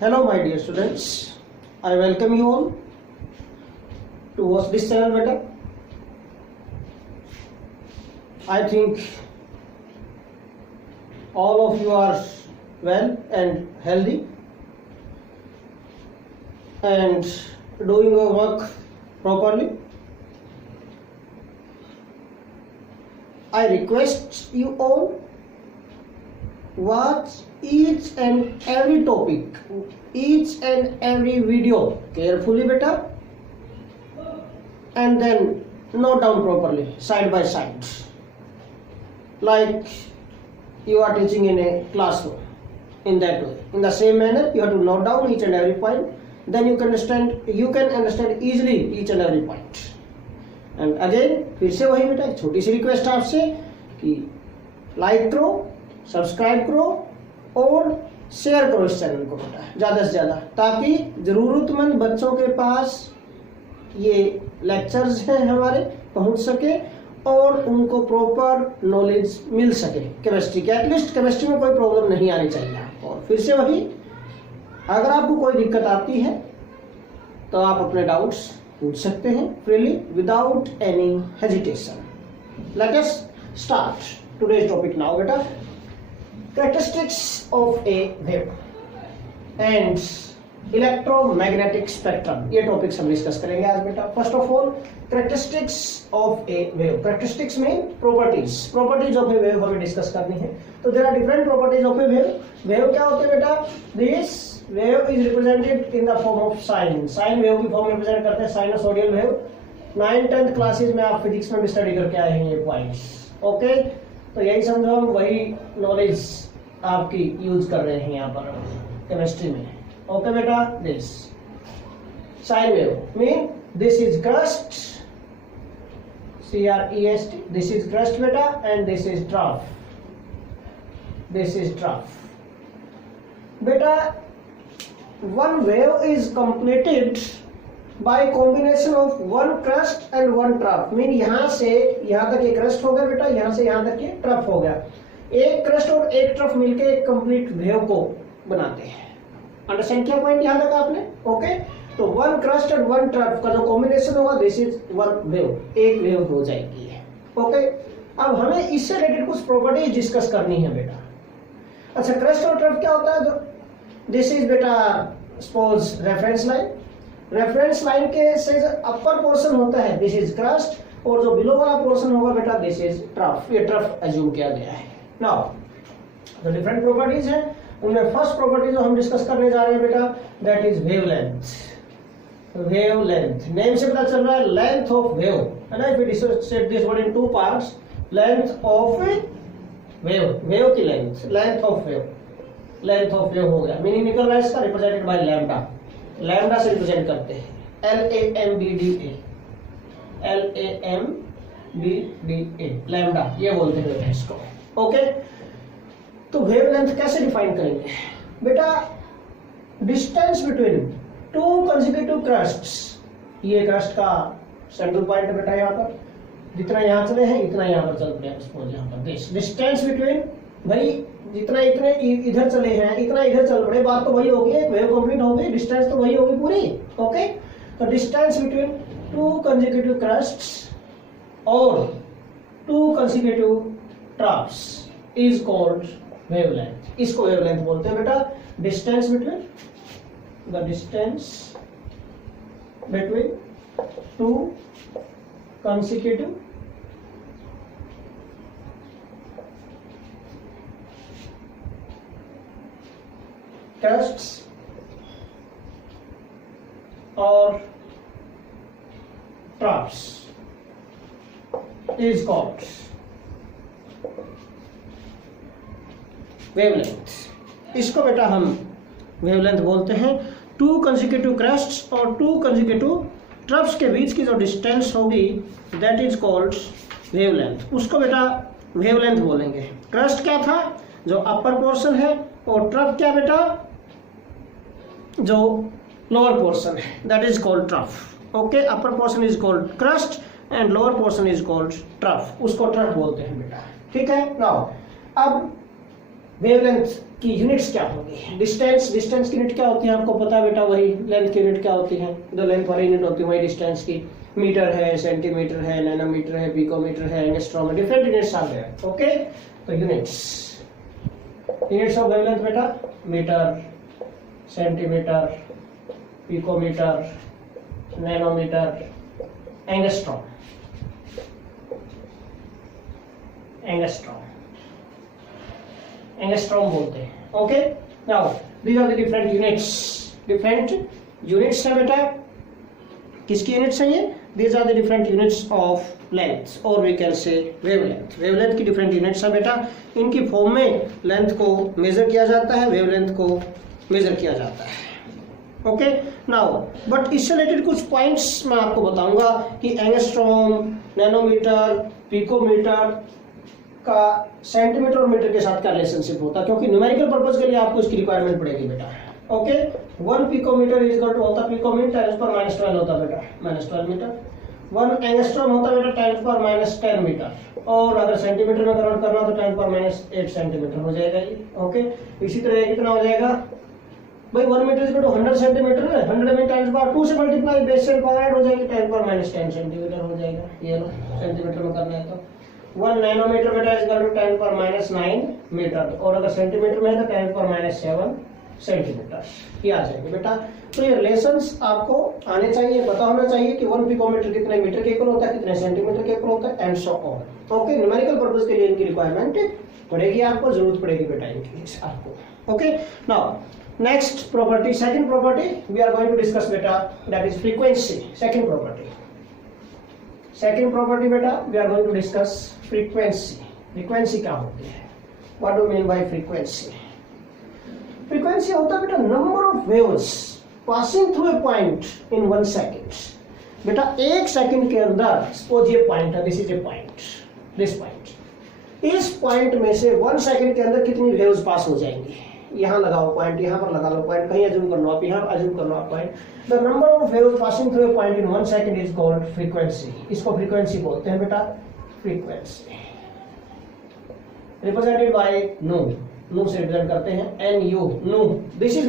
Hello my dear students, I welcome you all to watch this channel beta. I think all of you are well and healthy and doing your work properly. I request you all watch each and every topic, each and every video carefully beta, and then note down properly side by side, like you are teaching in a classroom. In that way, in the same manner, you have to note down each and every point. Then you can understand easily each and every point. And again फिर से वही बेटा छोटी सी request आपसे कि like करो, subscribe करो और शेयर करो इस चैनल को बेटा ज़्यादा से ज़्यादा, ताकि ज़रूरतमंद बच्चों के पास ये लेक्चर्स हैं हमारे पहुंच सके और उनको प्रॉपर नॉलेज मिल सके केमिस्ट्री के। एटलीस्ट केमिस्ट्री में कोई प्रॉब्लम नहीं आनी चाहिए। और फिर से वही, अगर आपको कोई दिक्कत आती है तो आप अपने डाउट्स पूछ सकते हैं freely without any hesitation. Let us start today's topic now बेटा, characteristics of a wave and electromagnetic spectrum. ये टॉपिक्स हम डिस्कस करेंगे आज बेटा। First of all characteristics of a wave. Characteristics mean properties of a wave हमें discuss करनी है। तो there are different properties of a wave. Wave क्या होते हैं बेटा? This wave is represented in the form of sine. Sine wave की form represent करते हैं sinusoidal wave. 9th 10th classes में आप फिजिक्स में भी स्टडी करके आए हैं ये पॉइंट्स। ओके, तो यही समझो हम वही नॉलेज आपकी यूज कर रहे हैं यहाँ पर केमिस्ट्री में। ओके बेटा, this sine wave mean this is crest, CREST, this is crest बेटा, and this is trough, this is trough बेटा। one wave is completed by combination of one crust and one trough। Mean यहाँ से यहाँ तक ये crust हो गया बेटा, यहाँ से यहाँ तक ये ट्रफ हो गया। एक क्रस्ट और एक ट्रफ मिलके एक कंप्लीट वेव को बनाते हैं। अंडरस्टैंड किया पॉइंट यहाँ तक आपने? ओके, तो one crust and one trough का जो कॉम्बिनेशन होगा दिस इज वन वेव, एक वेव हो जाएगी। ओके, अब हमें इससे रिलेटेड कुछ प्रॉपर्टीज डिस्कस करनी है बेटा। अच्छा, क्रस्ट और ट्रफ क्या होता है? दिस इज बेटा suppose reference line. Reference line के से जो अपर पोर्शन होता है दिस इज क्रस्ट, और जो बिलो वाला पोर्शन होगा बेटा दिस इज ट्रफ। ये ट्रफ एज्यूम किया गया है। नाउ जो डिफरेंट प्रॉपर्टीज हैं उनमें फर्स्ट प्रॉपर्टी जो हम डिस्कस करने जा रहे हैं बेटा that is wavelength. Wavelength name से पता चल रहा है लेंथ ऑफ वेव, है ना। If we decide this word in two parts, length of wave, wave की length, length of wave, length of wave हो गया। मीनिंग निकल रहा है इसका रिप्रेजेंटेड बाय लैम्डा। लैम्डा से रिप्रेजेंट करते हैं LAMBDA, LAMBDA, लैम्डा ये बोलते हैं इसको। ओके, तो वेवलेंथ कैसे डिफाइन करेंगे बेटा? Distance between two consecutive crusts. ये क्रस्ट का सेंट्रल पॉइंट है बेटा, यहाँ पर जितना यहाँ चले हैं इतना यहाँ पर चल पड़े हैं। सपोज यहाँ पर डिस्टेंस बिटवीन, भाई जितना इतने इधर चले हैं इतना इधर चल पड़े, बात तो वही होगी, एक वेव कंप्लीट हो गई, डिस्टेंस तो वही होगी पूरी। ओके, तो distance between two consecutive crests और two consecutive troughs is called wavelength. इसको वेवलेंथ बोलते हैं बेटा। Distance between, the distance between two consecutive crusts or troughs is called wavelength। इसको बेटा हम वेवलेंथ बोलते हैं। टू कंसेक्यूटिव क्रस्ट्स और टू कंसेक्यूटिव ट्रफ्स के बीच की जो डिस्टेंस होगी दैट इज कॉल्ड वेवलेंथ, उसको बेटा वेवलेंथ बोलेंगे। क्रस्ट क्या था? जो अपर पोर्शन है, और ट्रफ क्या बेटा? जो लोअर पोर्शन है, that is called trough. Okay, upper portion is called crust and lower portion is called trough, उसको ट्रफ बोलते हैं बेटा। ठीक है। नाउ अब वेवलेंथ की यूनिट्स क्या होगी। डिस्टेंस की यूनिट क्या होती है आपको पता है बेटा, वही लेंथ की यूनिट क्या होती है, जो लेंथ पर यूनिट होती है वही डिस्टेंस की, मीटर है, सेंटीमीटर है, नैनोमीटर है, पिकोमीटर है, एंगस्ट्रॉम है, डिफरेंट यूनिट्स आ गए। ओके, तो यूनिट्स ऑफ वेवलेंथ बेटा, metre, centimetre, picometre, nanometre, angstrom बोलते हैं। Okay, now these are the different units है बेटा, किसकी यूनिट्स है ये, these are the different units of length और वी कैन से वेवलेंथ की डिफरेंट यूनिट्स है बेटा। इनकी फॉर्म में लेंथ को मेजर किया जाता है, वेवलेंथ को मेजर किया जाता है। ओके, नाउ बट इससे रिलेटेड कुछ पॉइंट्स मैं आपको बताऊंगा कि एंगस्ट्रॉम, नैनोमीटर, पिकोमीटर का सेंटीमीटर और मीटर के साथ क्या रिलेशनशिप होता है, क्योंकि न्यूमेरिकल पर्पस के लिए आपको इसकी रिक्वायरमेंट पड़ेगी बेटा। Okay, 1 picometre is equal to होता है पिकोमीटर 10⁻12 होता है बेटा, -12 मीटर। 1 एंगस्ट्रॉम होता है बेटा 10⁻10 मीटर, और अगर सेंटीमीटर में कन्वर्ट करना तो 10⁻8 सेंटीमीटर हो जाएगा ये। ओके, इसी तरह कितना हो जाएगा भाई, 1 मीटर इज 100 सेंटीमीटर है, 100 में 10⁻2 से मल्टीप्लाई बेस से पावर ऐड हो जाएगी, 10⁻10 सेंटीमीटर हो जाएगा। ये लो, सेंटीमीटर में करना है तो 1 नैनोमीटर बेटा इज इक्वल टू 10⁻9 मीटर, और अगर सेंटीमीटर में है तो 10⁻7 सेंटीमीटर, ये आ जाएंगे बेटा। तो ये रिलेशंस आपको आने चाहिए, पता होना चाहिए कि 1 पिकोमीटर कितने मीटर के इक्वल होता है, कितने सेंटीमीटर के इक्वल होता है, and so on. Okay, numerical purpose के लिए इनकी रिक्वायरमेंट पड़ेगी, आपको जरूरत पड़ेगी बेटा इनकी आपको। Okay, now next property, second property we are going to discuss beta, that is frequency. Second property beta, we are going to discuss frequency क्या होती है, what do you mean by frequency होता है बेटा number of waves passing through a point in 1 second। बेटा 1 second के अंदर suppose ये पॉइंट है, दिस पॉइंट, इस पॉइंट में से 1 सेकंड के अंदर कितनी वेव्स पास हो जाएंगी। यहाँ लगाओ पॉइंट, यहाँ पर लगा लो पॉइंट, कहीं अज्यूम कर लो आप, यहाँ अज्यूम कर लो आप point. The number of waves passing through a point in 1 second is called frequency. इसको फ्रीक्वेंसी बोलते हैं बेटा, फ्रीक्वेंसी रिप्रेजेंटेड बाय न्यू से रिप्रेजेंट करते हैं, NU, new. This is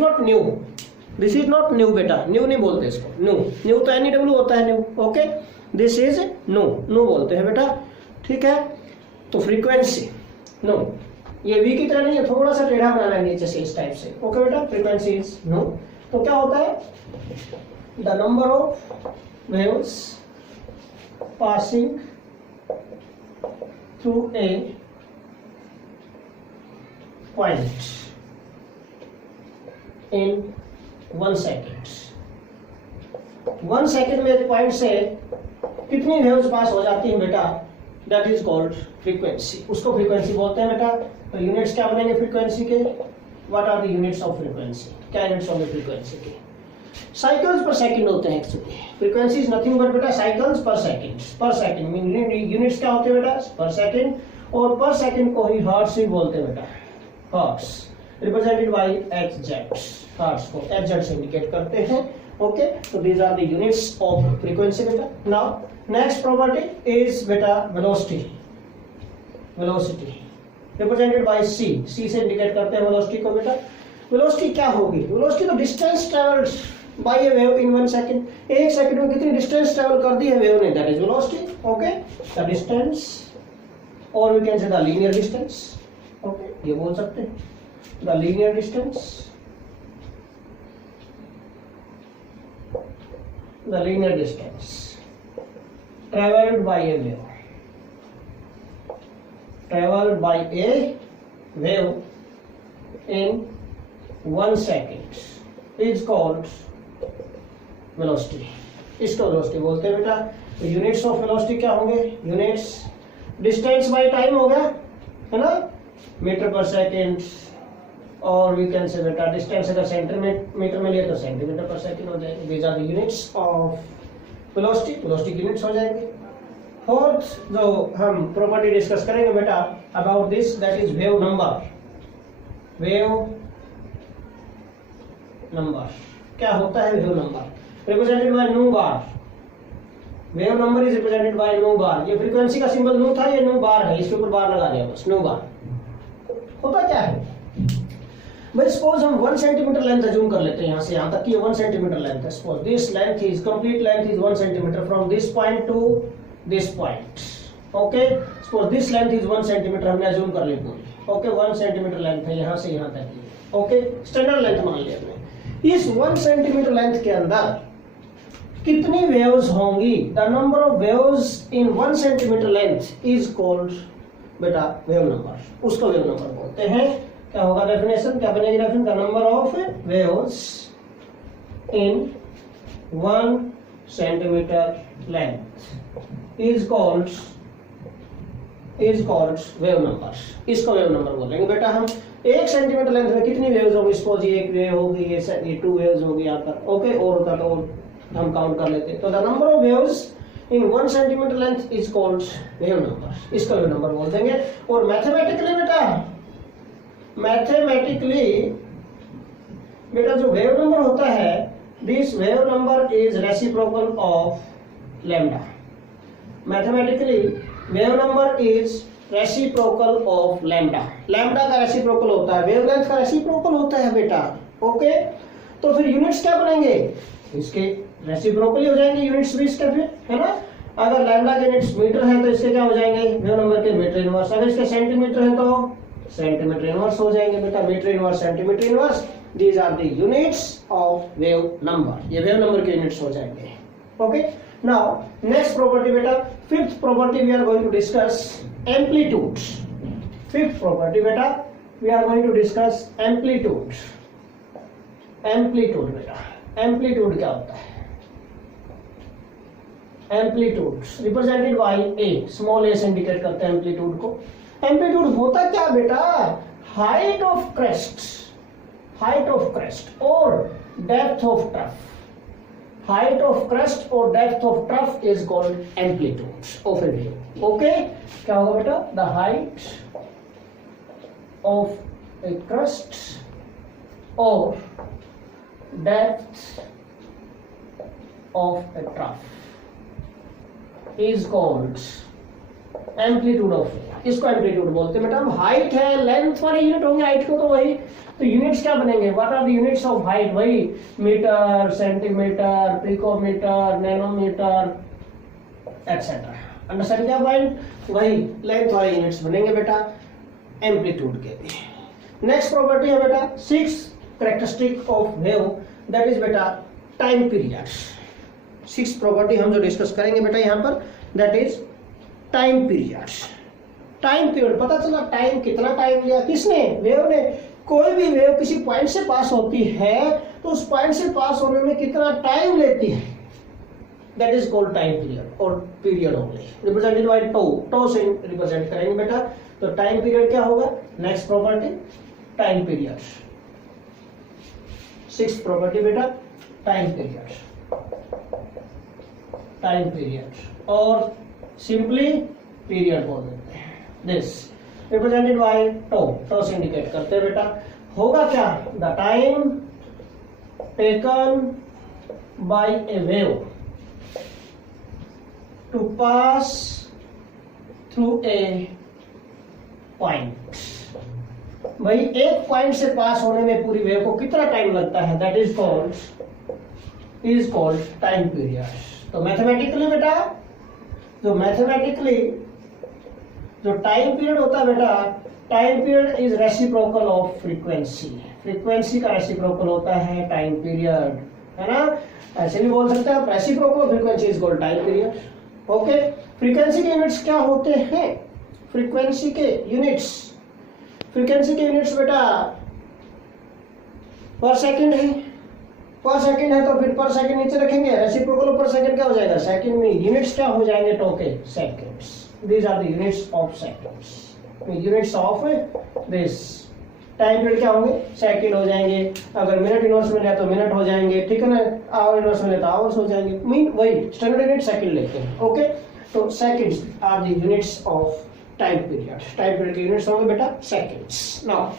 not new बेटा, न्यू नहीं बोलते इसको, न्यू तो NEW होता है new. Okay, this is new बोलते हैं बेटा, ठीक है। तो फ्रीक्वेंसी नो, ये वी की तरह नहीं है, थोड़ा सा टेढ़ा बनाना है नीचे से इस टाइप से। ओके बेटा, फ्रीक्वेंसी इज नो। तो क्या होता है, the number of waves passing through a point in 1 second. 1 second में एक पॉइंट से कितनी वेव्स पास हो जाती है बेटा, दैट इज कॉल्ड फ्रीक्वेंसी, उसको फ्रीक्वेंसी बोलते हैं बेटा। तो यूनिट्स क्या बनेंगे फ्रीक्वेंसी के, what are the units of frequency, क्या यूनिट्स ऑफ फ्रीक्वेंसी के, साइकिल्स पर सेकंड होते हैं actually. Frequency is nothing but बेटा cycles per second mean units क्या होते हैं बेटा, पर सेकंड, और पर सेकंड को ही हर्ट्ज ही बोलते हैं बेटा, hertz represented by HZ, hertz को HZ से इंडिकेट करते हैं। ओके, तो these are the units of frequency बेटा। नाउ नेक्स्ट प्रॉपर्टी इज बेटा वेलोसिटी रिप्रेजेंटेड बाय C से इंडिकेट करते हैं वेलोसिटी को बेटा। वेलोसिटी क्या होगी, वेलोसिटी तो distance travelled by a wave in 1 second, 1 second में कितनी डिस्टेंस ट्रेवल कर दी है वेव ने, that is velocity. Okay, the distance, और we can say the linear distance. Okay, ये बोल सकते हैं the linear distance traveled by a wave in 1 second is called velocity। इसको वेलोसिटी बोलते हैं बेटा। तो यूनिट्स ऑफ वेलोसिटी क्या होंगे, यूनिट्स डिस्टेंस बाय टाइम हो गया है ना, मीटर पर सेकेंड, और वी कैन से बेटा डिस्टेंस अगर सेंटीमीटर में लिए तो सेंटीमीटर पर सेकेंड हो जाएगी। These are the units of velocity units हो जाएंगे। फोर्थ जो हम प्रॉपर्टी डिस्कस करेंगे बेटा about this, that is wave number. क्या होता है wave number, represented by nu bar. Wave number is represented by nu bar. ये फ्रीक्वेंसी का सिंबल न्यू था, ये न्यू बार है, इसके ऊपर बार लगा दिया बस, न्यू बार। होता क्या है, भाई सपोज हम 1 सेंटीमीटर लेंथ अज्यूम कर लेते हैं, यहाँ से यहाँ तक की 1 सेंटीमीटर लेंथ है। Suppose this length is complete length is 1 centimetre from this point two this point. Okay, suppose this length is 1 centimetre, हमने अज्यूम कर ली पूरी। ओके, 1 सेंटीमीटर लेंथ है यहाँ से यहाँ तक की। ओके, स्टैंडर्ड लेंथ मान लिया हमने। इस 1 सेंटीमीटर लेंथ के अंदर कितनी वेव्स होंगी? The number of waves in 1 centimetre length is called बेटा वेव नंबर, उसको वेव नंबर बोलते हैं। क्या होगा डेफिनेशन, क्या बनेगी definition? The number of waves in 1 centimetre length is called wave number, इसको वेव नंबर बोलेंगे। बेटा हम 1 सेंटीमीटर लेंथ में कितनी वेव्स होगी? सपोज ये 1 वेव होगी, ये 2 वेव्स होगी यहाँ पर। ओके, और होता तो हम काउंट कर लेते। तो the number of waves in 1 centimetre length is called wave number, इसका वेव नंबर बोल देंगे। और मैथमेटिकली बेटा जो वेव नंबर होता है, this wave number is reciprocal of lambda. Mathematically wave number is reciprocal of lambda. Lambda का reciprocal होता है, वेवलेंथ का रेसिप्रोकल होता है बेटा। ओके, तो फिर यूनिट्स क्या बनेंगे? इसके रेसिप्रोकल हो जाएंगे यूनिट्स भी इसके, फिर है ना। अगर लैम्डा के यूनिट्स मीटर है तो इसके क्या हो जाएंगे? वेव नंबर के मीटर इनवर्स। अगर इसके सेंटीमीटर है तो सेंटीमीटर इनवर्स हो जाएंगे बेटा। Metre inverse, centimetre inverse, these are the units of wave number. ये वेव नंबर के यूनिट्स हो जाएंगे। ओके, नाउ नेक्स्ट प्रॉपर्टी बेटा, fifth property we are going to discuss amplitude. Fifth property बेटा we are going to discuss amplitude. Amplitude बेटा, amplitude क्या होता है? Amplitude represented by a, small a से इंडिकेट करते हैं एम्पलीट्यूड को। एम्पलीट्यूड होता क्या बेटा? हाइट ऑफ क्रेस्ट और depth of trough. Height of crest और depth of trough is called amplitude of a wave. Okay, क्या होगा बेटा? The height of a crest और depth of a trough is called amplitude of wave. इसको amplitude बोलते हैं बेटा। हम हाइट है, लेंथ वाले यूनिट होंगे हाइट को, तो वही तो यूनिट्स क्या बनेंगे? What are the units of height? वही metre, centimetre, picometre, nanometre etcetera. Understand क्या पॉइंट? वही लेंथ वाले यूनिट्स बनेंगे बेटा एम्पलीट्यूड के भी। नेक्स्ट प्रॉपर्टी है बेटा 6 characteristic of wave, that is बेटा टाइम पीरियड। 6 प्रॉपर्टी हम जो डिस्कस करेंगे बेटा यहाँ पर, that is time period. Time period पता चला टाइम, कितना टाइम लिया किसने? वेव ने। कोई भी वेव किसी पॉइंट से पास होती है तो उस पॉइंट से पास होने में कितना टाइम लेती है, that is called time period और period only, represented by tau से रिप्रेजेंट करेंगे बेटा। तो टाइम पीरियड क्या होगा? Next property time period. 6th property बेटा टाइम पीरियड और सिंपली पीरियड बोल देते हैं। दिस रिप्रेजेंटेड बाय टो से इंडिकेट करते हैं बेटा। होगा क्या? The time taken by a wave to pass through a point. भाई एक पॉइंट से पास होने में पूरी वेव को कितना टाइम लगता है, that is called time period. तो मैथमेटिकली बेटा जो टाइम पीरियड होता है बेटा, time period is reciprocal of frequency. Frequency का रेसिप्रोकल होता है टाइम पीरियड, है ना। ऐसे भी बोल सकते हैं reciprocal of frequency is called time period. Okay, frequency के यूनिट्स क्या होते हैं? फ्रीक्वेंसी के यूनिट्स बेटा पर सेकंड है। पर सेकंड है तो फिर पर सेकंड नीचे रखेंगे, रेसिप्रोकल पर सेकंड क्या हो जाएगा? सेकंड में यूनिट्स क्या हो जाएंगे? टोके seconds. These are the units of seconds. Units of this time period क्या होंगे? सेकंड हो जाएंगे। अगर मिनट इनवर्स में लिया तो मिनट हो जाएंगे, ठीक है ना। आवर इनवर्स में लिया तो आवर्स हो जाएंगे। मीन वही स्टैंडर्ड यूनिट सेकंड लेते हैं। ओके, तो seconds are the units of time period. Time period के यूनिट्स होंगे बेटा seconds. Now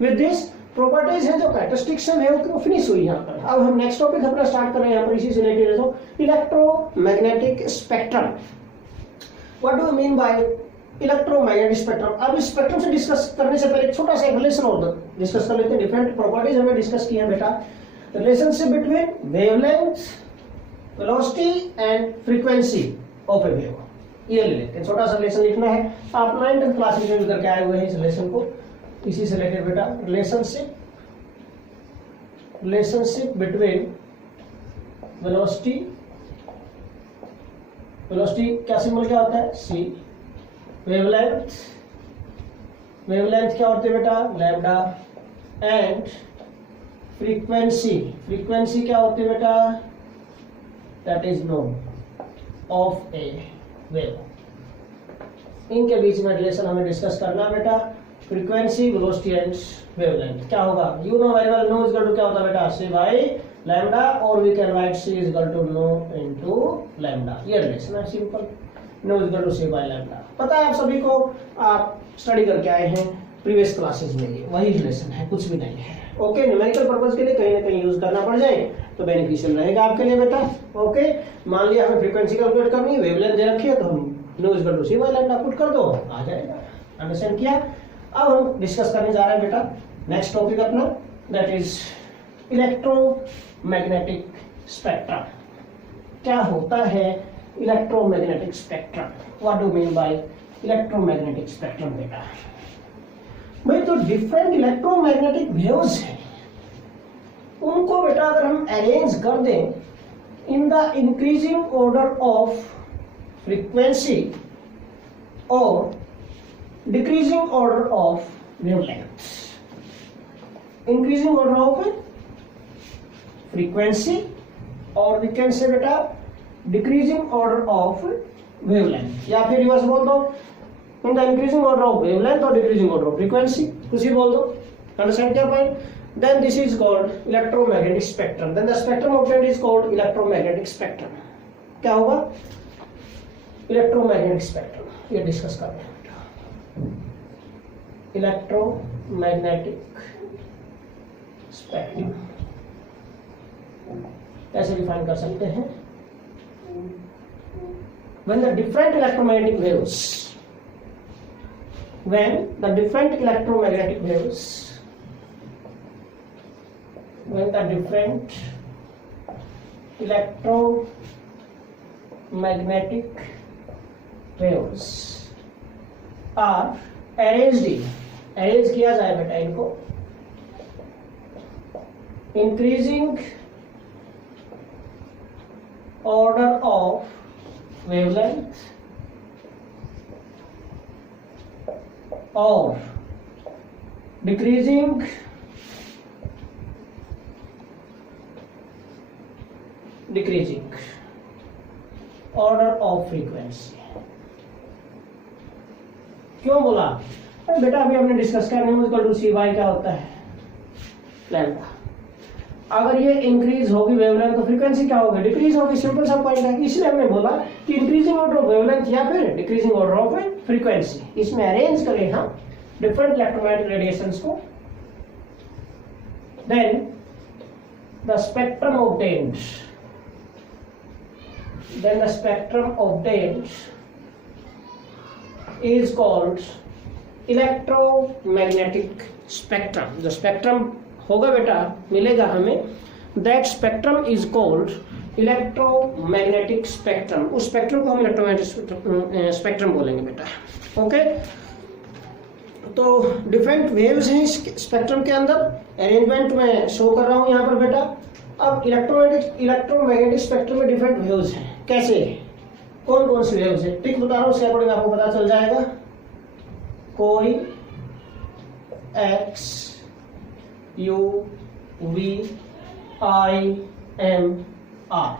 with this properties है जो कैरेक्टरिस्टिक्स है वो फिनिश हुई यहाँ पर। अब हम नेक्स्ट टॉपिक अपना स्टार्ट कर रहे हैं यहाँ पर इसी से रिलेटेड है, electromagnetic spectrum. What do you mean by electromagnetic spectrum. अब इस स्पेक्ट्रम से डिस्कस करने से पहले एक छोटा सा रिलेशन और डिस्कस कर लेते हैं। डिफरेंट प्रॉपर्टीज हमने डिस्कस किया बेटा। Relationship between wavelength, velocity and frequency of a wave, ये ले लेते हैं। छोटा सा रिलेशन लिखना है, आप 9th क्लास में रिवीजन करके आए हुए हैं इस रिलेशन को, इसी से रिलेटेड बेटा। रिलेशनशिप बिटवीन वेलोसिटी, वेलोसिटी क्या सिंबल क्या होता है, सी। वेवलेंथ, वेवलेंथ क्या होती है बेटा, लैम्डा। एंड फ्रीक्वेंसी, फ्रीक्वेंसी क्या होती है बेटा, that is known of a wave. इनके बीच में रिलेशन हमें डिस्कस करना बेटा, फ्रीक्वेंसी, वेलोसिटी एंड वेवलेंथ। क्या होगा, you know very well, nu is equal to क्या होता है बेटा, सी बाई लैम्डा, और we can write C is equal to nu into lambda. ये रिलेशन है simple, nu is equal to C by lambda. पता है आप सभी को, आप स्टडी करके आए हैं प्रीवियस क्लासेस में, ये वही रिलेशन है, कुछ भी नहीं है। ओके, न्यूमेरिकल पर्पस के लिए कहीं ना कहीं यूज करना पड़ जाए तो बेनिफिशियल रहेगा आपके लिए बेटा। ओके, मान लिया हमें फ्रीक्वेंसी कैलकुलेट करनी है, वेवलेंथ दे रखी है, तो हम nu is equal to C by lambda put कर दो, आ जाएगा। अंडरस्टैंड किया। अब हम डिस्कस करने जा रहे हैं बेटा नेक्स्ट टॉपिक अपना, दैट इज इलेक्ट्रोमैग्नेटिक स्पेक्ट्रम। क्या होता है electromagnetic spectrum, what do mean by electromagnetic spectrum बेटा। भाई तो डिफरेंट इलेक्ट्रोमैग्नेटिक वेव्स हैं, उनको बेटा अगर हम अरेंज कर दें in the increasing order of frequency और decreasing order of wavelength, increasing order of frequency और वी कैन से बेटा डिक्रीजिंग ऑर्डर ऑफ वेवलेंथ, या फिर रिवर्स बोल दो, in the increasing order of wavelength और डिक्रीजिंग ऑर्डर ऑफ फ्रीक्वेंसी, कुछ ही बोल दो। अंडरस्टैंड क्या point. Then this is called electromagnetic spectrum, then the spectrum obtained is called electromagnetic spectrum. क्या होगा, इलेक्ट्रोमैग्नेटिक स्पेक्ट्रम, ये डिस्कस कर रहे हैं बेटा। इलेक्ट्रोमैग्नेटिक स्पेक्ट्रम कैसे डिफाइन कर सकते हैं, when the different electromagnetic waves, when the different electromagnetic waves, when the different electromagnetic waves are arranged in, arrange किया जाए बेटा इनको, increasing order of wavelength or decreasing order of frequency। क्यों बोला बेटा, अभी हमने डिस्कस किया nu equal to C by क्या होता है, लैम्डा। अगर ये इंक्रीज होगी वेवलेंथ तो फ्रीक्वेंसी क्या होगी, डिक्रीज होगी, सिंपल सा पॉइंट है। इसलिए हमने बोला कि इंक्रीजिंग ऑर्डर ऑफ वेवलेंथ या फिर डिक्रीजिंग ऑर्डर ऑफ फ्रीक्वेंसी, इसमें अरेंज करें हम डिफरेंट इलेक्ट्रोमैग्नेटिक रेडिएशंस को, then the spectrum obtained, then the spectrum obtained is called electromagnetic spectrum। जो स्पेक्ट्रम होगा बेटा मिलेगा हमें, that spectrum is called electromagnetic spectrum। उस स्पेक्ट्रम को हम इलेक्ट्रोमैग्नेटिक स्पेक्ट्रम बोलेंगे बेटा। ओके, तो डिफरेंट वेव्स हैं इस स्पेक्ट्रम के अंदर, अरेंजमेंट में शो कर रहा हूं यहाँ पर बेटा। अब इलेक्ट्रोमैग्नेटिक स्पेक्ट्रम में डिफरेंट वेव्स हैं, कैसे, कौन कौन सी वेव्स है, टिक बता रहा हूँ, उसके अकॉर्डिंग आपको पता चल जाएगा। कोई X U V I M R,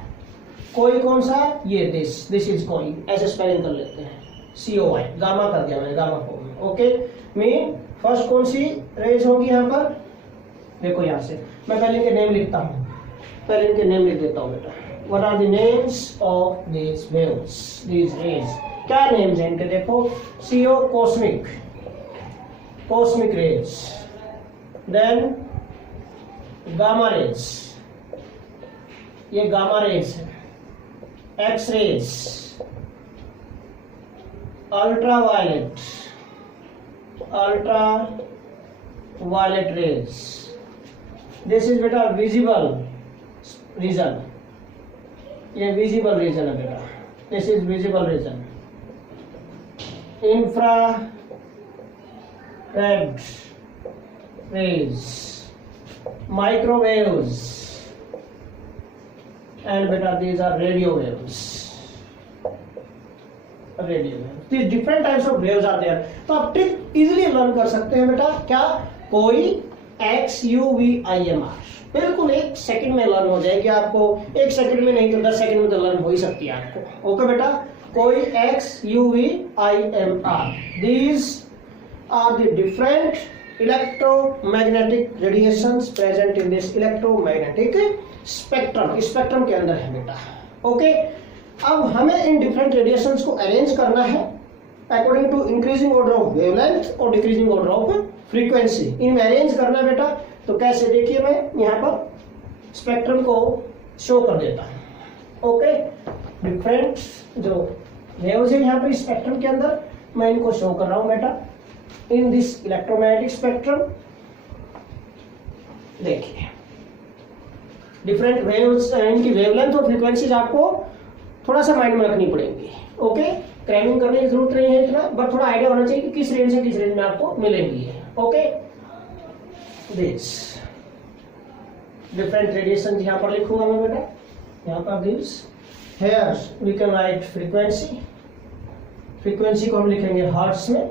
कोई कौन सा, ये दिस इज कोई, ऐसे स्पेलिंग कर लेते हैं, सी ओ आई, गामा कर दिया मैंने, गामा फॉर्म में। ओके, मीन फर्स्ट कौन सी रेज होगी यहाँ पर, देखो यहाँ से मैं पहले इनके नेम लिखता हूँ, पहले इनके नेम लिख देता हूँ बेटा। What are the names of these waves, these rays? क्या नेम्स हैं इनके, देखो, CO cosmic rays, then gamma rays, ये gamma rays है, X rays, ultraviolet rays. This is बेटा visible region, ये visible region है बेटा, this is visible region. Infrared rays, microwaves, and बेटा these are radio waves. These different types of waves are there. तो आप trick easily learn कर सकते हैं बेटा, क्या कोई XUVIMR बिल्कुल 1 सेकंड में लर्न हो जाएगी आपको, 1 सेकंड में नहीं तो 10 सेकंड में तो लर्न हो ही सकती है आपको। ओके बेटा, कोई XUVIMR, these are the different electromagnetic radiations present in this electromagnetic spectrum, spectrum के अंदर है बेटा। ओके, अब हमें इन डिफरेंट रेडिएशंस को अरेंज करना है according to increasing order of wavelength और डिक्रीजिंग ऑर्डर ऑफ फ्रीक्वेंसी, इनमें अरेंज करना है बेटा। तो कैसे, देखिए मैं यहाँ पर स्पेक्ट्रम को शो कर देता हूँ। ओके, डिफरेंट जो वेव्स है यहाँ पर स्पेक्ट्रम के अंदर, मैं इनको शो कर रहा हूँ बेटा इन दिस इलेक्ट्रोमैग्नेटिक स्पेक्ट्रम। देखिए डिफरेंट वेव्स, इनकी वेवलेंथ और फ्रीक्वेंसीज आपको थोड़ा सा माइंड में रखनी पड़ेगी। ओके, क्रैमिंग करने की जरूरत नहीं है इतना, बट थोड़ा आइडिया होना चाहिए कि किस रेंज से किस रेंज में आपको मिलेंगी। ओके, दिस डिफरेंट रेडिएशन यहाँ पर लिखूंगा मैं बेटा, यहाँ पर this here we can write frequency, frequency को हम लिखेंगे हर्ट्ज में,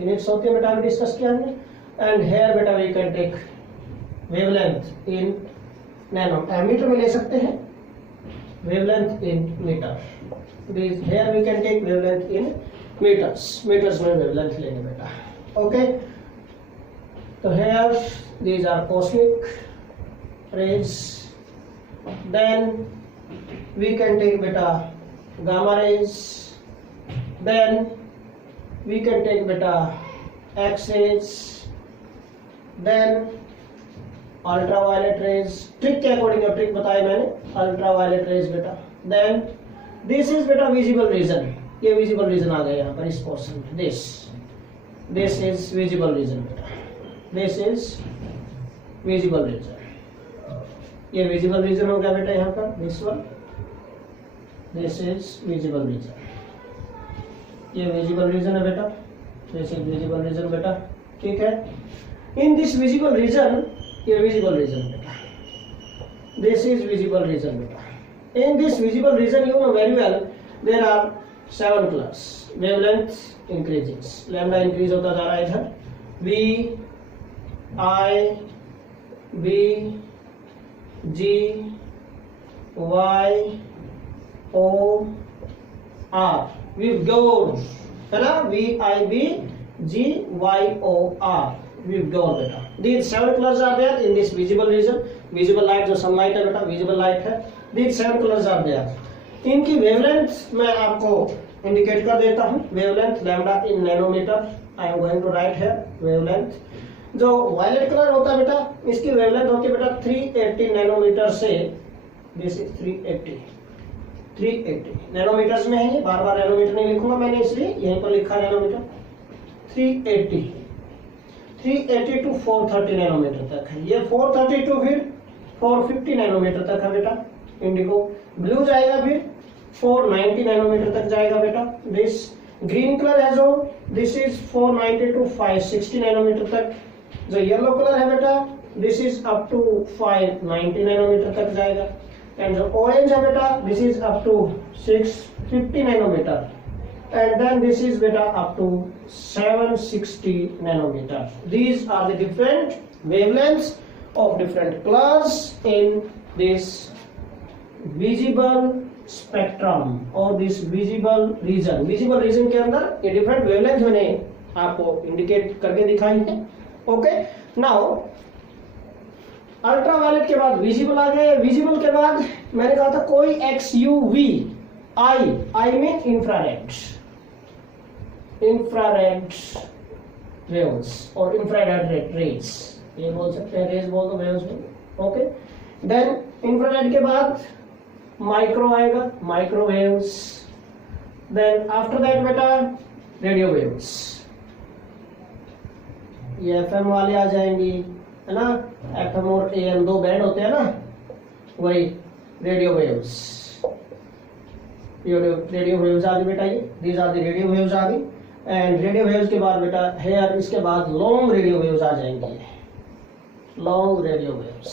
यूनिट्स होती है बेटा, अभी डिस्कस किया हमने। एंड हेयर बेटा we can take wavelength in nanometre में ले सकते हैं, wavelength in meter. Here we can take wavelength in meters. Meters में wavelength लेंगे बेटा। Okay. तो here these are cosmic rays. Then we can take beta gamma rays. Then we can take beta X rays. Then ultraviolet rays, trick के according trick बताया मैंने, ultraviolet rays बेटा। Then this is बेटा visible region, ये visible reason आ गया यहाँ पर इस पोर्शन में, दिस इज विजिबल रीजन बेटा, दिस इज विजिबल रीजन, ये विजिबल रीजन हो गया बेटा यहाँ पर, this one, this is visible reason, ये विजिबल रीजन है बेटा, दिस इज विजिबल रीजन बेटा। ठीक है, इन दिस विजिबल रीजन, ये विजिबल रीजन बेटा, दिस इज विजिबल रीजन बेटा। In this visible region you know very well there are 7 colours, wavelength increases, lambda increase होता जा रहा है इधर, V I B G Y O R, we've gone है ना, V I B G Y O R, we've gone बेटा। These 7 colors are there in this visible region, visible light जो sunlight है बेटा, visible light है, these 7 colors are there। इनकी wavelength मैं आपको इंडिकेट कर देता हूँ, wavelength lambda in nanometre, I am going to write है वेवलेंथ। जो वायलेट कलर होता है बेटा, इसकी वेवलेंथ होती है बेटा 380 नैनोमीटर से, दिस इज 380 नैनोमीटर्स में है, ये बार बार नैनोमीटर नहीं लिखूंगा मैंने, इसलिए यहीं पर लिखा नैनोमीटर। 380 टू 430 नैनोमीटर तक है, ये 430 टू फिर 450 नैनोमीटर तक है बेटा। इंडिगो ब्लू जाएगा फिर 490 नैनोमीटर तक जाएगा बेटा। दिस ग्रीन कलर है जो, दिस इज 490 टू 560 नैनोमीटर तक। जो येलो कलर है बेटा, this is up to 590 nanometre तक जाएगा। एंड जो ऑरेंज है बेटा, this is up to 650 nanometre. And then this is beta up to 760 nanometer. These are the different wavelengths of different colors in this visible spectrum or this visible region. Visible region के अंदर ये different wavelengths मैंने आपको indicate करके दिखाई है। Okay, now ultraviolet के बाद विजिबल आ गया। विजिबल के बाद मैंने कहा था कोई XUV, I mean infrared waves और इंफ्रारेड रेज, ये बोल सकते हैं, रेज बोल दो, वेव्स बोल। ओके, देन इंफ्रारेड के बाद माइक्रो आएगा, माइक्रोवेव्स। देन आफ्टर दैट बेटा रेडियो वेव्स, ये एफएम वाले आ जाएंगी, है ना, एफएम और एएम दो बैंड होते हैं ना, वही रेडियो वेव्स। रेडियो वेव्स आ गई बेटा, ये these are the radio waves आ गई। एंड रेडियो वेव्स के बाद बेटा हेयर, इसके बाद लॉन्ग रेडियो वेव्स आ जाएंगी, लॉन्ग रेडियो वेव्स।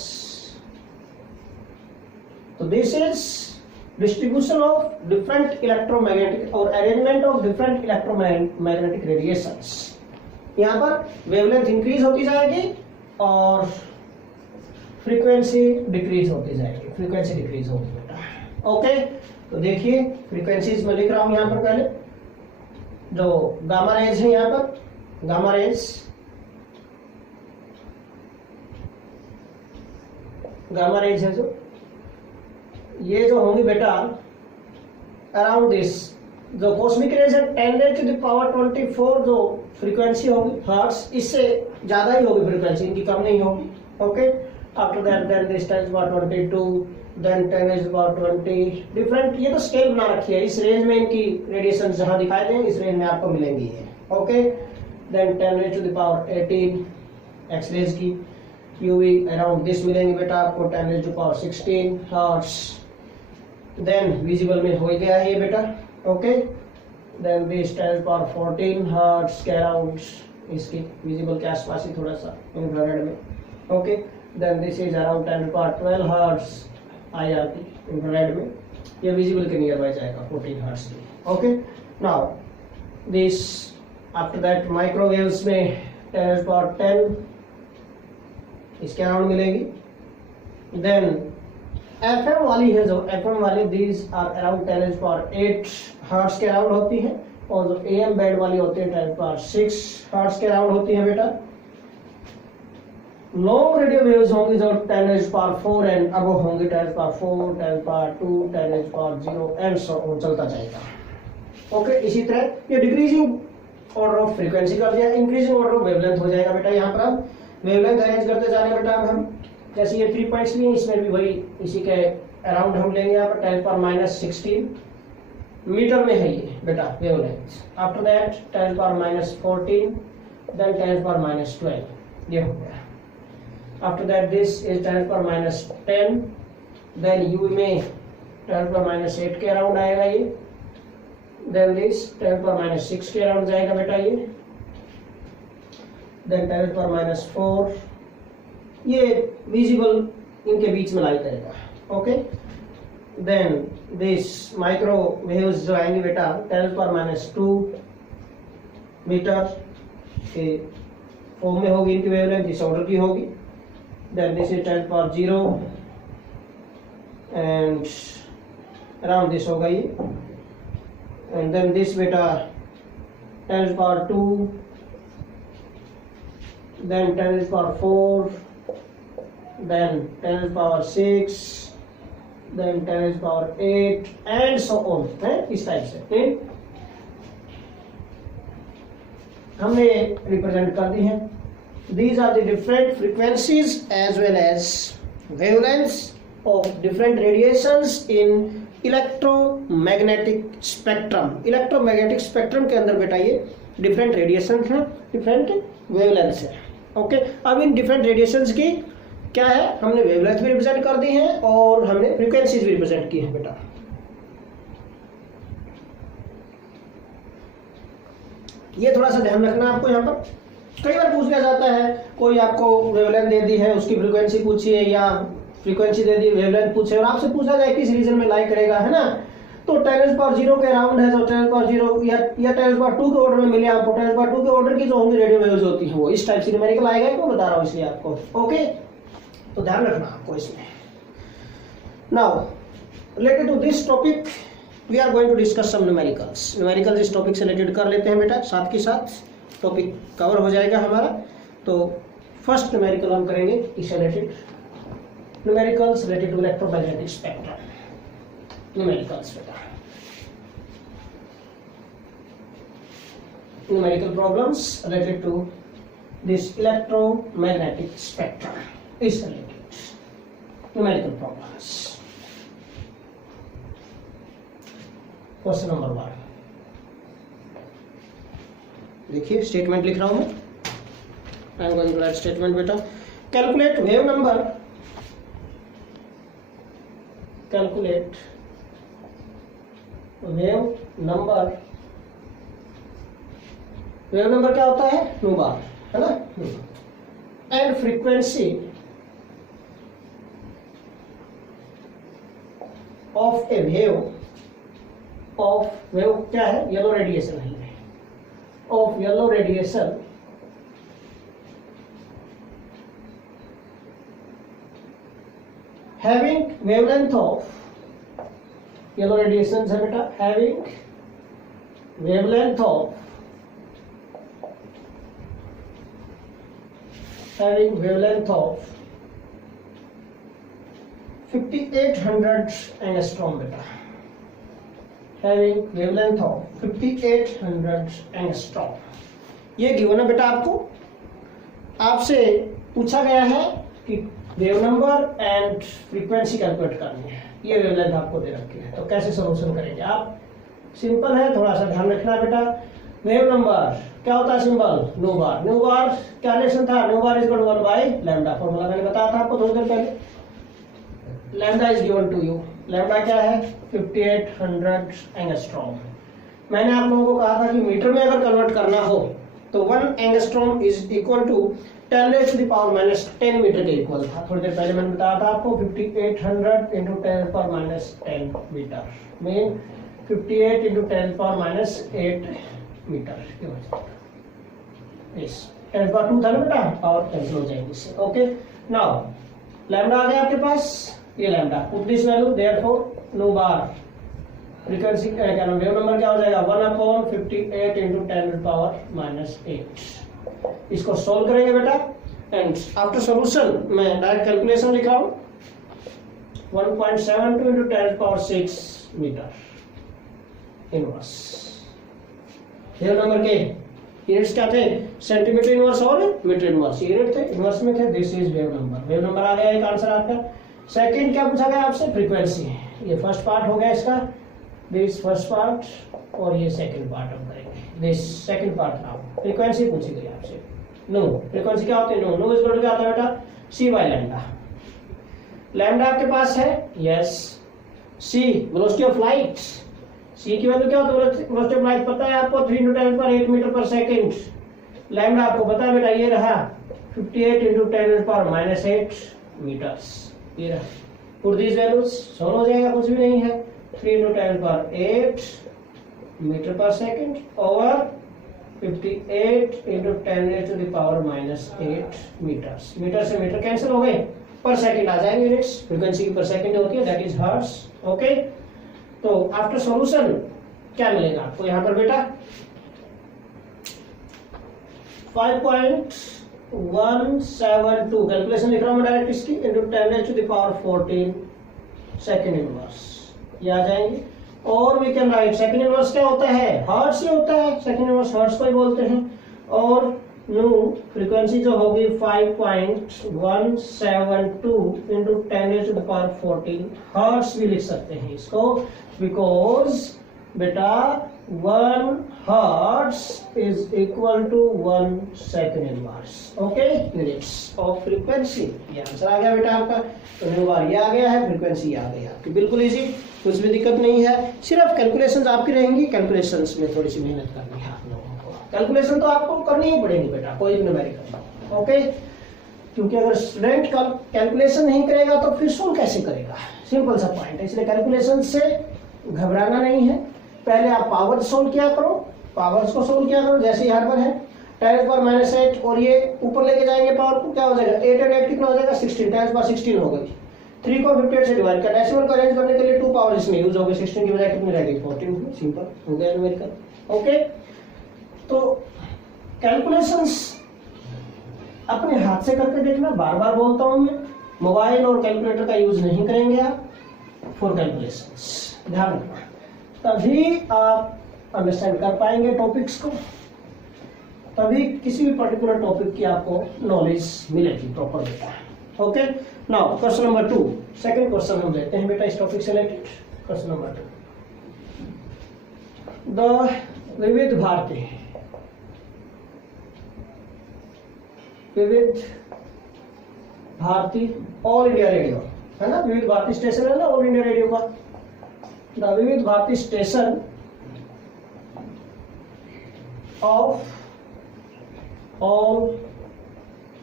तो this is distribution of different electromagnetic और arrangement of different electromagnetic radiations. यहाँ पर वेवलेंथ इंक्रीज होती जाएगी और फ्रीक्वेंसी डिक्रीज होती जाएगी, फ्रीक्वेंसी डिक्रीज होगी बेटा। ओके, तो देखिए फ्रीक्वेंसीज में लिख रहा हूं यहाँ पर पहले, जो गामा रेज है, यहाँ पर गामा रेज, गामा रेज है जो ये जो होंगी बेटा अराउंड दिस, जो कॉस्मिक रेज है 10⁻⁴ जो फ्रीक्वेंसी होगी हर्ट्ज, इससे ज्यादा ही होगी फ्रीक्वेंसी, इनकी कम नहीं होगी। Okay, after that then this 10⁻²2, then 10⁻20, different, ये तो स्केल बना रखी है, इस रेंज में इनकी रेडिएशन जहां दिखाई देंगे इस रेंज में आपको मिलेंगी ये। ओके, देन 10⁻18 एक्स रेज की, यूवी अराउंड दिस मिलेंगे बेटा आपको 10⁻16 हर्ट्ज। देन विजिबल में हो गया है ये बेटा। ओके, देन दिस 10⁻14 हर्ट्ज के अराउंड, इसकी विजिबल के आसपास ही थोड़ा सा इंफ्रारेड में। Okay, then this is around 10⁻12 hertz IRP infrared में, ये विजिबल के नियर बाय जाएगा 14 हर्ट्ज की। Okay, now this after that microwaves में 10⁻10 इसके अराउंड मिलेगी। देन एफएम वाली है, जो एफएम वाली दीज आर अराउंड 10⁸ हर्ट्ज के अराउंड होती है, और जो एएम बैंड वाली होती है 10⁻6 हर्ट्ज के अराउंड होती है बेटा। लॉन्ग रेडियो वेव्स होंगी जो 10⁻4 एंड अब होंगी 10⁻4, 10⁻2, 10⁻0 एंड सो ऑन चलता जाएगा। ओके, इसी तरह ये डिक्रीजिंग ऑर्डर ऑफ फ्रीक्वेंसी कर दिया, इंक्रीजिंग ऑर्डर ऑफ वेवलेंथ हो जाएगा बेटा। यहाँ पर हम वेवलेंथ अरेंज करते जा रहे हैं बेटा। अब हम जैसे ये 3 पॉइंट्स लिए, इसमें भी वही इसी के अराउंड हम लेंगे। यहाँ पर 10⁻16 मीटर में है ये बेटा वेवलेंथ। आफ्टर दैट 10⁻14, देन 10⁻12, ये हो गया। After that this is 10⁻10, then U में 10⁻8 के अराउंड आएगा ये, then this 10⁻6 के अराउंड जाएगा बेटा ये, then 10⁻4, ये विजिबल इनके बीच में लाई करेगा। ओके, then this माइक्रोवेव्स जो आएंगे बेटा 10⁻2 मीटर के फॉर्म में होगी इनकी वेवलेंथ, इस ऑर्डर की होगी। Then this is 10⁻0 and around this होगा ये, and then this बेटा 10⁻2, then 10⁻4, then 10⁻6, then 10⁻8 and so on है, इस टाइप से हमने रिप्रेजेंट कर दी है। These are the different frequencies as well as wavelengths of different radiations in electromagnetic spectrum. Electromagnetic spectrum के अंदर बेटा ये different radiations हैं, different wavelengths हैं। ओके, अब इन different radiations की क्या है, हमने wavelength भी रिप्रेजेंट कर दी हैं और हमने frequencies भी रिप्रेजेंट की हैं बेटा। ये थोड़ा सा ध्यान रखना आपको। यहाँ पर कई बार पूछ लिया जाता है, कोई आपको वेवलेंथ दे दी है, उसकी फ्रीक्वेंसी पूछी है, या फ्रीक्वेंसी दे दी वेवलेंथ पूछे, और आपसे पूछा जाए किस रीजन में लाई करेगा, है ना, तो 10⁻0 के अराउंड है, जो 10⁻0 या 10⁻2 के ऑर्डर में मिले आपको, 10⁻2 के ऑर्डर की जो होंगी रेडियो वेव्स होती है वो इस टाइप से न्यूमेरिकल आएगा, क्यों बता रहा हूँ इसलिए आपको। ओके, तो ध्यान रखना आपको इसमें। Now related to this topic we are going to discuss some numericals. Numericals इस टॉपिक से रिलेटेड कर लेते हैं बेटा, साथ के साथ टॉपिक कवर हो जाएगा हमारा। तो फर्स्ट न्यूमेरिकल हम करेंगे इससे related, numericals related to electromagnetic spectrum. Numericals बेटा, numerical problems related to this electromagnetic spectrum is related numerical problems. Question number 1, देखिए स्टेटमेंट लिख रहा हूं मैं, I am going to write statement बेटा। Calculate wave number, calculate wave number, wave number क्या होता है, नो बार, है ना, and frequency of a wave, of wave क्या है, येलो रेडिएशन है, of yellow radiation having wavelength of, yellow radiation है बेटा, having wavelength of, having wavelength of 5800 angstrom बेटा, having wavelength of 5800 angstrom। ये गिवन है बेटा, आपसे पूछा गया है कि wave number and frequency calculate करनी है, ये वेवलेंथ आपको दे रखी है, तो कैसे सोल्यूशन करेंगे आप, सिंपल है, थोड़ा सा ध्यान रखना बेटा। वेव नंबर क्या होता है, symbol nu bar, nu bar क्या रिलेशन था, nu bar is equal to 1 by lambda, formula मैंने बताया था आपको थोड़ी देर पहले। Lambda is given to you, lambda क्या है 5800 एंगस्ट्रॉम। मैंने आप लोगों को कहा था कि मीटर में अगर कन्वर्ट करना हो तो 1 angstrom is equal to 10 raised to the power minus 10 metre के इक्वल था, थोड़ी देर पहले मैंने बताया था आपको 5800 into 10 power minus 10 metre, mean 58 into 10 power minus 8 metre की वजह, इस 10 power 2 था ना बेटा, और कैंसिल हो जाएंगे इससे। ओके, नाउ लैम्डा आ गया आपके पास, ये lambda, put this value, therefore nu bar frequency क्या नाम, वेव नंबर क्या हो जाएगा 1/58 into 10 power minus 8। इसको सॉल्व करेंगे बेटा, एंड आफ्टर सॉल्यूशन मैं डायरेक्ट कैलकुलेशन लिख रहा हूं, 1.72 into 10 power 6 metre inverse. Wave number के यूनिट्स क्या थे, सेंटीमीटर इनवर्स और मीटर इनवर्स, यूनिट थे, इनवर्स में थे, this is wave number. Wave number आ गया एक आंसर आपका। सेकंड क्या पूछा गया आपसे, फ्रीक्वेंसी, ये फर्स्ट पार्ट हो गया इसका, दिस फर्स्ट पार्ट, और ये सेकंड पार्ट हम करेंगे, this second part now. Frequency पूछी गई आपसे, नो फ्रीक्वेंसी क्या होती है, nu, nu is equal to क्या होता है बेटा, सी बाय लैम्डा। लैम्डा आपके पास है, yes, C velocity of light, C की वैल्यू क्या होती है, वेलोसिटी ऑफ लाइट पता है आपको 3 into 10 power 8 मीटर पर सेकंड। लैम्डा आपको पता है बेटा, ये रहा 58 into 10 power minus 8 मीटर्स, ये रहा, पुट दिस वैल्यूज, सॉल्व हो जाएगा, कुछ भी नहीं है, 3 into 10 power 8 मीटर पर second over 58 into 10 raised to the power minus 8 metres. Metre से मीटर कैंसिल हो गए, पर सेकंड आ जाएंगे यूनिट्स, फ्रीक्वेंसी की पर सेकंड होती है, दैट इज हर्ट्ज। ओके, तो आफ्टर सॉल्यूशन क्या मिलेगा आपको यहां पर बेटा, 5.172 कैलकुलेशन लिख रहा हूं डायरेक्ट इसकी, into 10 raised to the power 14 second inverse, ये आ जाएंगे। और we can write second inverse क्या होता है, हर्ट्ज ही होता है, सेकंड इनवर्स हर्ट्ज को ही बोलते हैं। और नो फ्रीक्वेंसी जो होगी 5.172 into 10 raised to the power 14 hertz भी लिख सकते हैं इसको, बिकॉज बेटा 1 hertz is equal to 1 second inverse. Okay, units of frequency, ये आंसर आ गया बेटा आपका। तो नो बार ये आ गया है, फ्रीक्वेंसी आ गई आपकी, बिल्कुल इजी, कुछ भी दिक्कत नहीं है, सिर्फ कैलकुलेशंस आपकी रहेंगी, कैलकुलेशंस में थोड़ी सी मेहनत करनी है आप लोगों को, कैलकुलेशन तो आपको करनी ही पड़ेगी बेटा, कोई भी न्यूमेरिकल। ओके, क्योंकि अगर स्टूडेंट का कैलकुलेशन नहीं करेगा तो फिर सोल्व कैसे करेगा, सिंपल सा पॉइंट है। इसलिए कैलकुलेशन से घबराना नहीं है, पहले आप पावर सोल्व किया करो, पावर्स को सोल्व किया करो, जैसे यहाँ पर है 10 power minus 8 और ये ऊपर लेके जाएंगे पावर को, क्या हो जाएगा 8 and 8 कितना हो जाएगा 16, 10 power 16 हो गई। 3 को 58 से डिवाइड कर, डेसिमल को अरेंज करने के लिए 2 पावर इसमें यूज हो गई, 16 की बजाय कितनी रह गई 14, सिंपल हो गया न्यूमेरिकल। ओके, तो कैलकुलेशंस अपने हाथ से करके देखना, बार बार बोलता हूं मैं, मोबाइल और कैलकुलेटर का यूज नहीं करेंगे आप फॉर कैलकुलेशंस, ध्यान रखना, तभी आप अंडरस्टैंड कर पाएंगे टॉपिक्स को, तभी किसी भी पर्टिकुलर टॉपिक की आपको नॉलेज मिलेगी प्रॉपर बेटा। Okay, now question number 2, second question हम देखते हैं बेटा इस टॉपिक से related. Question number 2, the Vividh Bharti विविध भारती ऑल इंडिया रेडियो है ना, विविध भारती स्टेशन है ना ऑल इंडिया रेडियो का, the Vividh Bharati station of All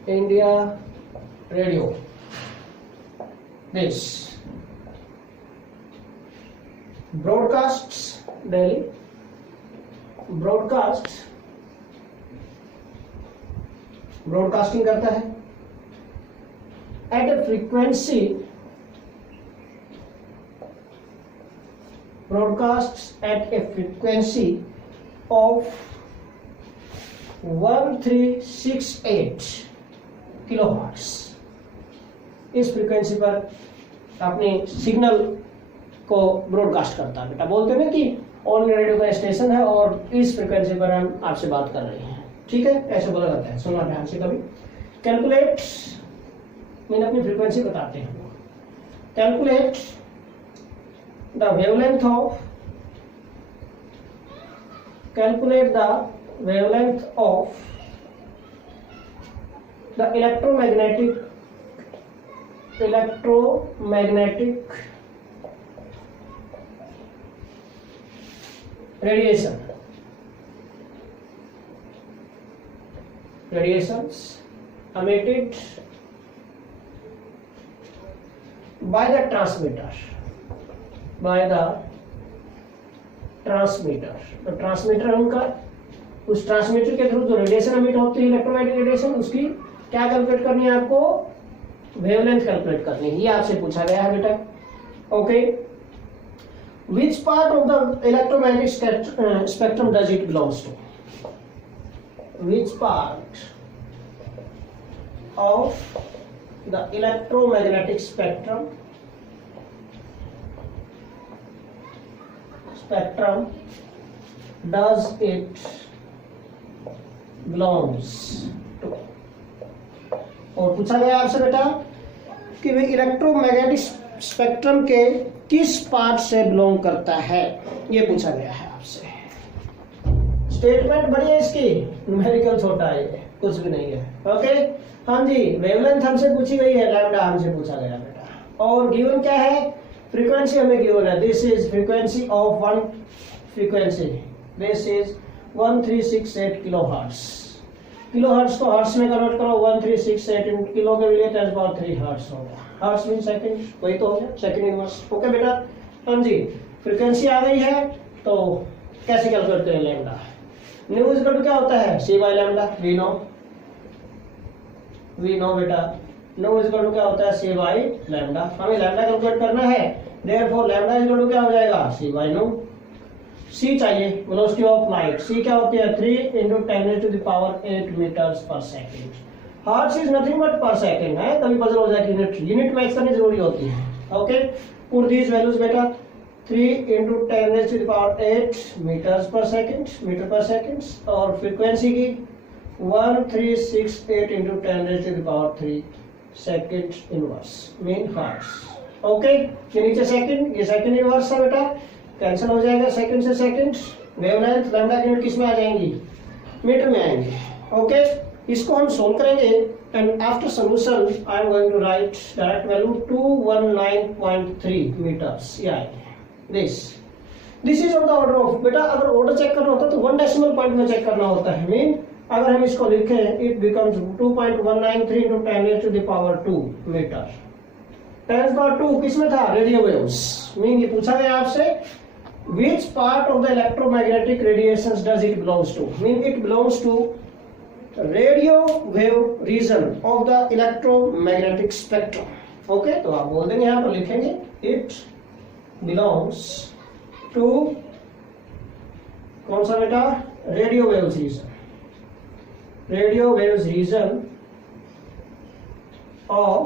India Radio this broadcasts daily, broadcasting करता है at a frequency, broadcast at a frequency of 1368 kilohertz. इस फ्रीक्वेंसी पर अपने सिग्नल को ब्रॉडकास्ट करता है। बेटा बोलते हैं ना कि ऑल इंडिया रेडियो का स्टेशन है और इस फ्रीक्वेंसी पर हम आपसे बात कर रहे हैं, ठीक है, ऐसे बोला जाता है। सुनना ध्यान से कभी। कैलकुलेट मैंने अपनी फ्रीक्वेंसी बताते हैं। Calculate the wavelength of the electromagnetic radiations emitted by the transmitter, तो ट्रांसमीटर उनका, उस ट्रांसमीटर के थ्रू जो रेडिएशन एमिट होती है इलेक्ट्रोमैग्नेटिक रेडिएशन, उसकी क्या कैलकुलेट करनी है आपको, वेवलेंथ कैलकुलेट करनी है। ये आपसे पूछा गया है बेटा। Okay, which part of the electromagnetic spectrum does it belongs to? Which part of the electromagnetic spectrum does it belongs to? और पूछा गया आपसे बेटा कि भाई इलेक्ट्रोमैग्नेटिक स्पेक्ट्रम के किस पार्ट से बिलोंग करता है, ये पूछा गया है आपसे। स्टेटमेंट बड़ी है इसकी, न्यूमेरिकल छोटा है, ये कुछ भी नहीं है। ओके, हाँ जी, वेवलेंथ हमसे पूछी गई है, लैम्डा हमसे पूछा गया बेटा। और गिवन क्या है, फ्रीक्वेंसी हमें गिवन है, this is frequency of one frequency, this is 1368 kilohertz. Kilohertz को हर्ट्ज में कन्वर्ट करो, 1368 इन किलो के लिए 10³ हर्ट्ज होगा। हर्ट्ज मीन सेकंड, वही तो हो गया, सेकंड इनवर्स। ओके बेटा, हाँ जी, फ्रीक्वेंसी आ गई है तो कैसे कैलकुलेट करें lambda. Nu is equal to क्या होता है, c by lambda, we know बेटा, न्यू इज इक्वल टू क्या होता है, सी बाय लैम्डा। हमें लैम्डा कैलकुलेट करना है, therefore lambda is equal to क्या हो जाएगा, सी बाय नो। सी चाहिए, वेलोसिटी ऑफ लाइट, सी क्या होती है, 3 × 10⁸ मीटर्स पर second. Hertz is nothing but पर सेकंड है, कभी बदल हो जाए यूनिट मैच करनी जरूरी होती है। ओके, पुट दीज वैल्यूज बेटा, 3 × 10⁸ मीटर्स पर सेकंड, मीटर पर सेकंड, और फ्रीक्वेंसी की 1368 × 10⁻³ second inverse mean hertz. Okay, ये नीचे सेकंड, ये सेकंड इनवर्स है बेटा, कैंसिल हो जाएगा सेकंड से सेकंड। वेवलेंथ लैम्डा की यूनिट किस में आ जाएंगी, मीटर में आएंगे। ओके, इसको हम सोल्व करेंगे and after solution I am going to write direct value 219.3 metres, ये आएंगे। This is on the order of, बेटा अगर ऑर्डर चेक करना होता है तो 1 डेसिमल पॉइंट में चेक करना होता है। मीन अगर हम इसको लिखें, इट बिकम्स 2.193 × 10⁻² मीटर। 10⁻² किस में था, रेडियो वेव्स। मीन ये पूछा गया आपसे, which part of the electromagnetic radiations does it belongs to? Mean it belongs to radio wave region of the electromagnetic spectrum. Okay, तो आप बोल देंगे, यहाँ पर लिखेंगे it belongs to कौन सा बेटा, radio waves region, radio waves region of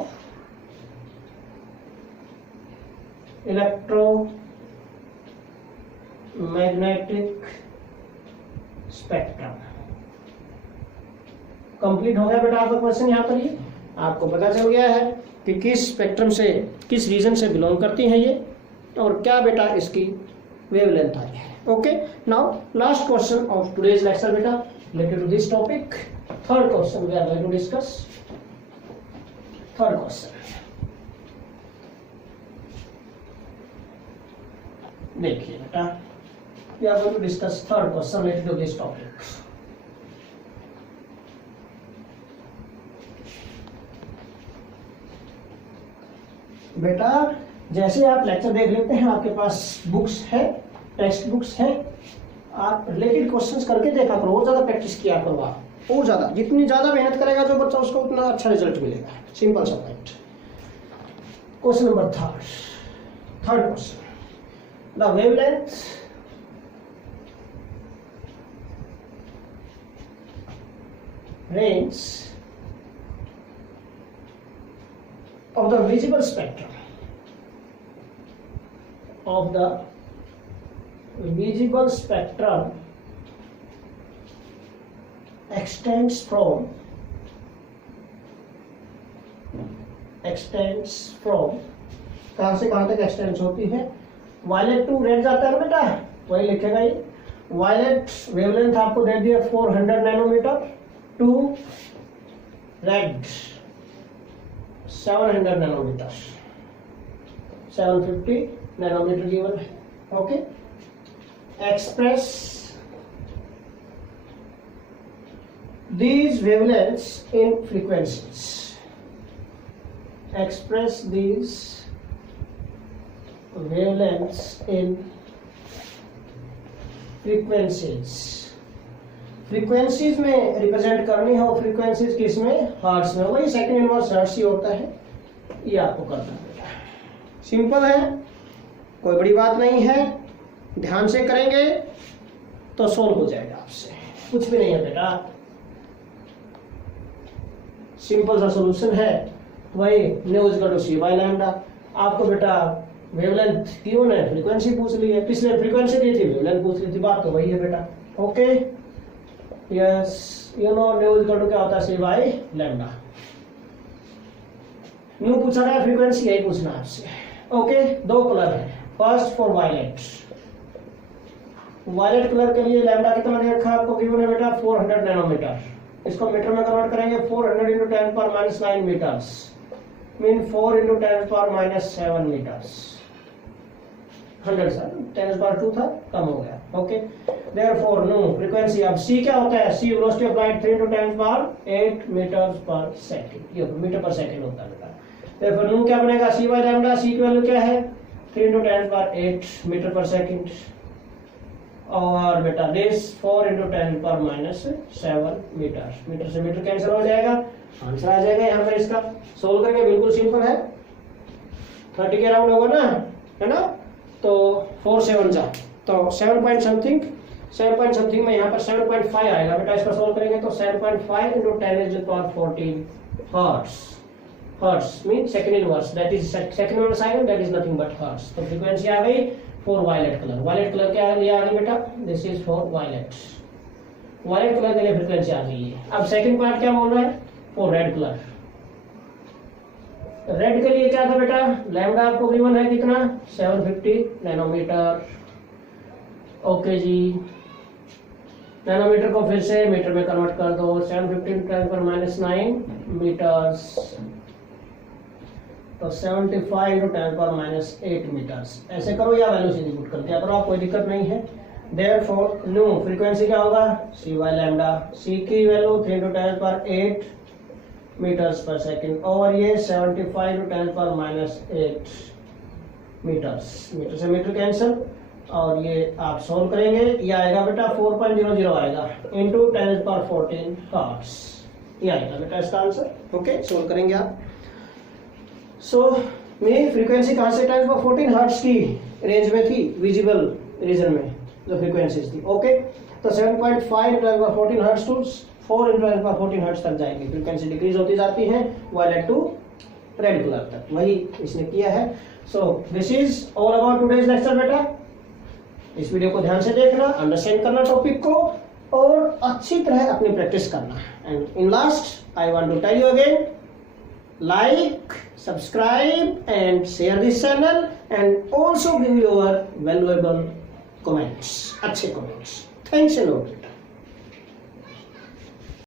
electromagnetic spectrum. Complete हो गया बेटा आपका क्वेश्चन। यहाँ पर ये आपको पता चल गया है कि किस स्पेक्ट्रम से, किस रीजन से बिलोंग करती हैं ये, और क्या बेटा इसकी वेवलेंथ आई है। Okay, now last question of today's lecture बेटा, related to this topic. Third question we are going to discuss. Third question. देखिए बेटा, we are going to discuss third question related to this topic. बेटा जैसे आप lecture देख लेते हैं, आपके पास बुक्स है, टेक्स्ट बुक्स है, आप रिलेटेड क्वेश्चंस करके देखा करो, और ज्यादा प्रैक्टिस किया करो आप, और ज्यादा, जितनी ज्यादा मेहनत करेगा जो बच्चा उसको उतना अच्छा रिजल्ट मिलेगा. सिंपल सा point. Question number third question. The wavelength range of the visible spectrum extends from कहां से कहां तक एक्सटेंड्स होती है? वायलेट टू रेड जाता है ना बेटा, वही लिखेगा ये. वायलेट वेवलेंथ आपको दे दिया 400 nanometre, to red 700 nanometre, 750 nanometre given है. Okay, express these wavelengths in frequencies. Express these wavelengths in frequencies. Frequencies में रिप्रेजेंट करनी है, और फ्रीक्वेंसीज किस में? हर्ट्ज में. वही सेकंड इनवर्स हर्ट्ज ही होता है, ये आपको करना है. सिंपल है, कोई बड़ी बात नहीं है, ध्यान से करेंगे तो सोल्व हो जाएगा आपसे, कुछ भी नहीं है बेटा. सिंपल सा सॉल्यूशन है. वही न्यूज का सी बाय लैम्डा. आपको बेटा वेवलेंथ क्यों है, फ्रीक्वेंसी पूछ ली है, पिछले फ्रीक्वेंसी दी थी, वेवलेंथ पूछ ली थी, बात तो वही है बेटा. Okay, yes, you know news का क्या होता है? C by lambda. न्यू पूछा गया, फ्रीक्वेंसी यही पूछना आपसे. ओके, दो कलर है. First for violet. Violet colour के लिए लैम्डा कितना दे रखा है आपको? गिवन है बेटा 400 नैनोमीटर. इसको मीटर में कन्वर्ट करेंगे. 400 into 10 power minus 9 meters mean 4 into 10 power minus 7 meters. 100 sir 10 power 2 था, कम हो गया. Okay, therefore nu frequency. अब सी क्या होता है? C velocity of light 3 into 10 power 8 meters per second. ये मीटर पर सेकंड होता है बेटा. देयरफॉर नो क्या बनेगा? सी बाय लैम्डा. सी की वैल्यू क्या है? 3 into 10 power 8 मीटर पर सेकंड. और बेटा this 4 into 10 power minus 7 metre. Metre से मीटर कैंसिल हो जाएगा, आंसर आ जाएगा यहाँ पर. इसका सोल्व करेंगे, बिल्कुल सिंपल है. 30 के अराउंड होगा ना, है ना? तो 4 7 जा तो 7 पॉइंट समथिंग में यहाँ पर 7.5 आएगा बेटा. इसका सोल्व करेंगे तो 7.5 into 10 is to the power 14 hertz mean second inverse. That is second inverse आएगा, that is nothing but hertz. तो फ्रीक्वेंसी आ गई for violet colour. Violet colour क्या लिया आ गई बेटा? This is for violet. Violet colour के लिए फ्रीक्वेंसी आ गई है. अब सेकंड पार्ट क्या बोल रहा है? For red colour. रेड के लिए क्या था बेटा? लैम्डा आपको गिवन है कितना? 750 नैनोमीटर. ओके जी, नैनोमीटर को फिर से मीटर में कन्वर्ट कर दो. 750 10 पर -9 मीटर्स, तो 75 into 10 पर -8 मीटर्स. ऐसे करो या वैल्यू सीधी पुट कर दिया करो, आप कोई दिक्कत नहीं है. देयरफॉर नो फ्रीक्वेंसी क्या होगा? सी बाय लैम्डा. सी की वैल्यू 3 into 10 पर 8 मीटर्स पर सेकंड, और ये 75 into 10 पर -8 मीटर्स. मीटर से मीटर कैंसिल, और ये आप सोल्व करेंगे, ये आएगा बेटा 4.00 आएगा इंटू 10 पर 14 हर्ट्ज. ये आएगा बेटा इसका आंसर. ओके, सोल्व करेंगे आप. सो मेन फ्रीक्वेंसी कहाँ से? 10 पर 14 हर्ट्ज की रेंज में थी, विजिबल रीजन में जो फ्रीक्वेंसीज थी. ओके, तो 7.5 into 10 पर 14 हर्ट्ज टू 4 into 10 पर 14 हर्ट्ज तक जाएगी. फ्रीक्वेंसी डिक्रीज होती जाती है वायलेट टू रेड कलर तक. वही इसने किया है. So this is all about today's lecture बेटा. इस वीडियो को ध्यान से देखना, अंडरस्टैंड करना टॉपिक को, और अच्छी तरह अपनी प्रैक्टिस करना. And in last I want to tell you again, like, subscribe and share this channel, and also give your valuable comments, अच्छे comments. Thanks a lot.